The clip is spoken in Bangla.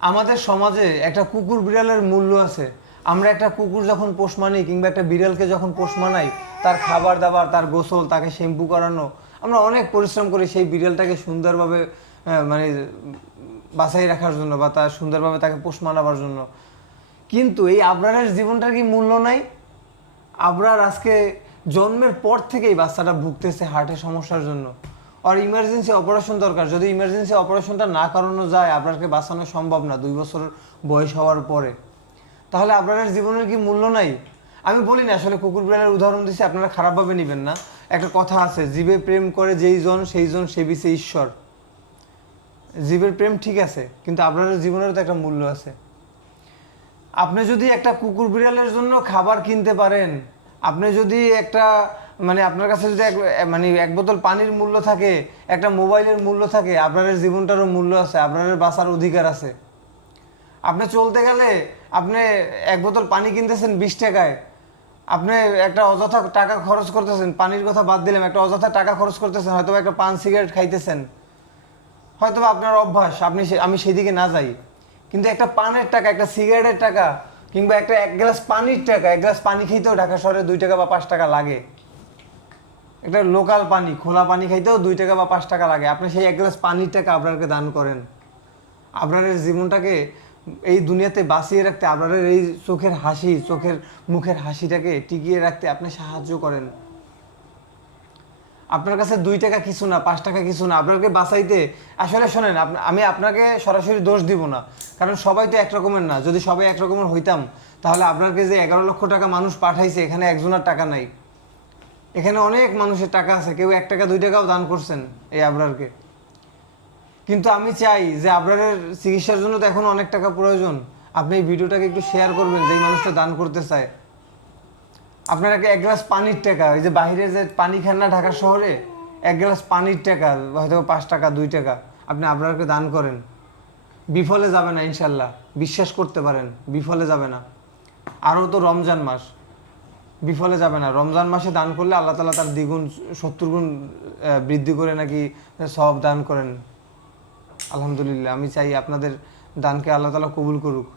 আমাদের সমাজে একটা কুকুর বিড়ালের মূল্য আছে। আমরা একটা কুকুর যখন পোষ মানি কিংবা একটা বিড়ালকে যখন পোষ মানাই, তার খাবার দাবার, তার গোসল, তাকে শ্যাম্পু করানো, আমরা অনেক পরিশ্রম করি সেই বিড়ালটাকে সুন্দরভাবে মানে বাঁচাই রাখার জন্য বা তার সুন্দরভাবে তাকে পোষ মানাবার জন্য। কিন্তু এই আবরারের জীবনটার কি মূল্য নাই? আবরার আজকে জন্মের পর থেকেই বাচ্চাটা ভুগতেছে হার্টের সমস্যার জন্য। আর ইমার্জেন্সি অপারেশন দরকার। যদি ইমার্জেন্সি অপারেশনটা না করানো যায়, আবরারকে বাঁচানো সম্ভব না 2 বছর বয়স হওয়ার পরে। তাহলে আবরারের জীবনের কি মূল্য নাই? আমি বলি না, আসলে কুকুর বিড়ালের উদাহরণ দিচ্ছি, আপনারা খারাপভাবে নেবেন না। একটা কথা আছে, জীবে প্রেম করে যেই জন সেই জন সেবিছে ঈশ্বর। জীবের প্রেম ঠিক আছে, কিন্তু আবরারের জীবনেরও তো একটা মূল্য আছে। আপনি যদি একটা কুকুর বিড়ালের জন্য খাবার কিনতে পারেন, আপনি যদি একটা মানে আপনার কাছে যদি মানে 1 বোতল পানির মূল্য থাকে, একটা মোবাইলের মূল্য থাকে, আপনার জীবনটারও মূল্য আছে, আপনার বাঁচার অধিকার আছে। আপনি চলতে গেলে আপনি 1 বোতল পানি কিনতেছেন 20 টাকায়, আপনি একটা অযথা টাকা খরচ করতেছেন, পানির কথা বাদ দিলাম, একটা অযথা টাকা খরচ করতেছেন, হয়তো একটা পান সিগারেট খাইতেছেন, হয়তো আপনার অভ্যাস, আমি সেদিকে না যাই। কিন্তু একটা পানের টাকা, একটা সিগারেটের টাকা, কিংবা একটা 1 গ্লাস পানির টাকা, 1 গ্লাস পানি খেতেও ঢাকা শহরে 2 টাকা বা 5 টাকা লাগে। একটা লোকাল পানি, খোলা পানি খাইতেও 2 টাকা বা 5 টাকা লাগে। আপনি সেই 1 গ্লাস পানির টাকা আপনারকে দান করেন। আপনার জীবনটাকে এই দুনিয়াতে বাঁচিয়ে রাখতে, আপনার এই চোখের হাসি, মুখের হাসিটাকে টিকিয়ে রাখতে আপনি সাহায্য করেন। আপনার কাছে 2 টাকা কিছু না, 5 টাকা কিছু না, আপনাকে বাঁচাইতে। আসলে শোনেন, আমি আপনাকে সরাসরি দোষ দিব না, কারণ সবাই তো একরকমের না। যদি সবাই একরকমের হইতাম, তাহলে আপনাকে যে 11 লক্ষ টাকা মানুষ পাঠাইছে, এখানে একজনের টাকা নাই। এখানে অনেক মানুষের টাকা আছে, কেউ 1 টাকা 2 টাকাও দান করছেন এই আবরারকে। কিন্তু আমি চাই যে আবরারের চিকিৎসার জন্য তো এখন অনেক টাকা প্রয়োজন। আপনি এই ভিডিওটাকে একটু শেয়ার করবেন, যেই মানুষটা দান করতে চায়। আপনার 1 গ্লাস পানির টাকা, ওই যে বাহিরে যে পানি খান না ঢাকা শহরে, 1 গ্লাস পানির টাকা, হয়তো 5 টাকা 2 টাকা আপনি আপনাকে দান করেন। বিফলে যাবে না ইনশাল্লাহ, বিশ্বাস করতে পারেন, বিফলে যাবে না। আরও তো রমজান মাস, বিফলে যাবে না। রমজান মাসে দান করলে আল্লাহ তালা তার দ্বিগুণ 70 গুণ বৃদ্ধি করে নাকি সব দান করেন। আলহামদুলিল্লাহ, আমি চাই আপনাদের দানকে আল্লাহ তালা কবুল করুক।